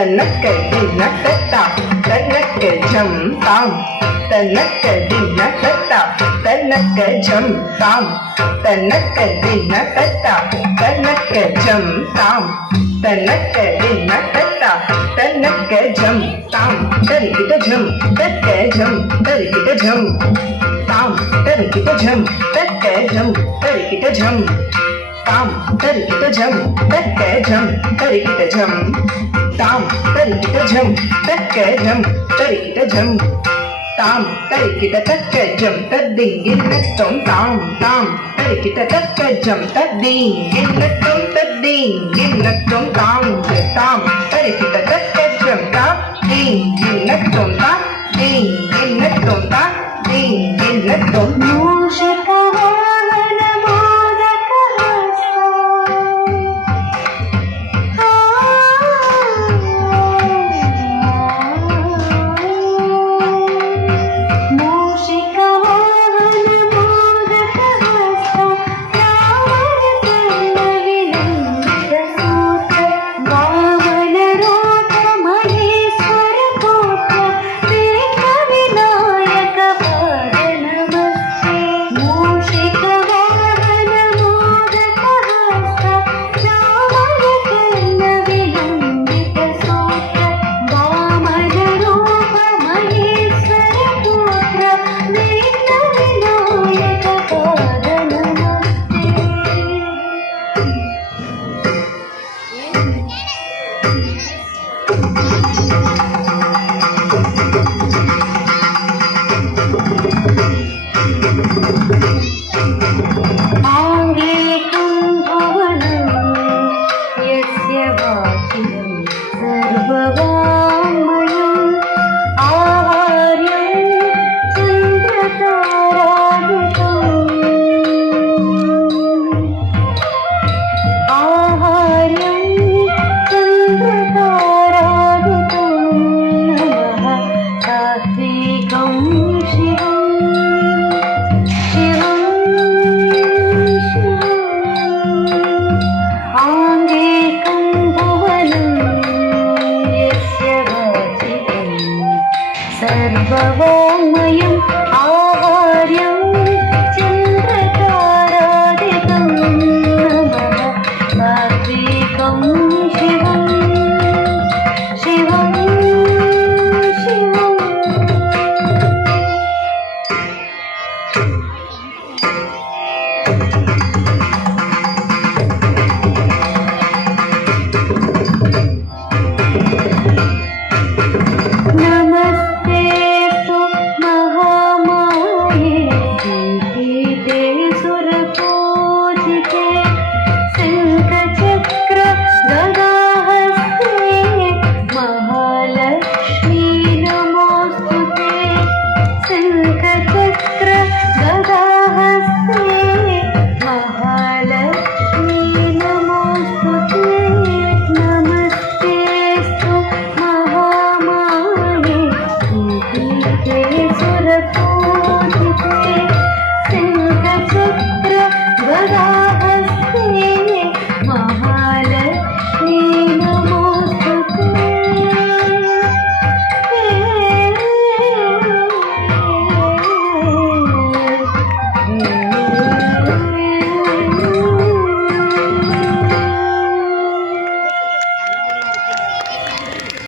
ತನ್ನಕ್ಕ ದಿನ ತತ್ತ ತನ್ನಕ್ಕ ಝಂ ತಾಂ ತನ್ನಕ್ಕ ದಿನ ತತ್ತ ತನ್ನಕ್ಕ ಝಂ ತಾಂ ತನ್ನಕ್ಕ ದಿನ ತತ್ತ ತನ್ನಕ್ಕ ಝಂ ತಾಂ ತನ್ನಕ್ಕ ದಿನ ತತ್ತ ತನ್ನಕ್ಕ ಝಂ ತಾಂ ತರಿಕಿಟ ಝಂ ತಕ್ಕ ಝಂ ತರಿಕಿಟ ಝಂ ತಾಂ ತರಿಕಿಟ ಝಂ ತಕ್ಕ ಝಂ ತರಿಕಿಟ ಝಂ ತಾಂ ತರಿಕಿಟ ಝಂ ತಕ್ಕ ಝಂ ತರಿಕಿಟ ಝಂ ತಾಂ ತರಿಕಿಟ ಝಂ ತಕ್ಕ ಝಂ ತರಿಕಿಟ ಝಂ ತಾಂ ತರಿಕಿಟ ತಕ್ಕ ಝಂ ತದ್ದಿಂಗಿನ್ನತ್ತೊಂ ತಾಂ ತಾಂ ತರಿಕಿಟ ತಕ್ಕ ಝಂ ತದ್ದಿಂಗಿನ್ನತ್ತೊಂ ತದ್ದಿಂಗಿನ್ನತ್ತೊಂ ತಾಂ ತಾಂ ತರಿಕಿಟ ತಕ್ಕ ಝಂ ತಾಂ ದಿಂಗಿನ್ನತ್ತೊಂ ತಾಂ ದಿಂಗಿನ್ನತ್ತೊಂ ತಾಂ ದಿಂಗಿನ್ನತ್ತೊಂ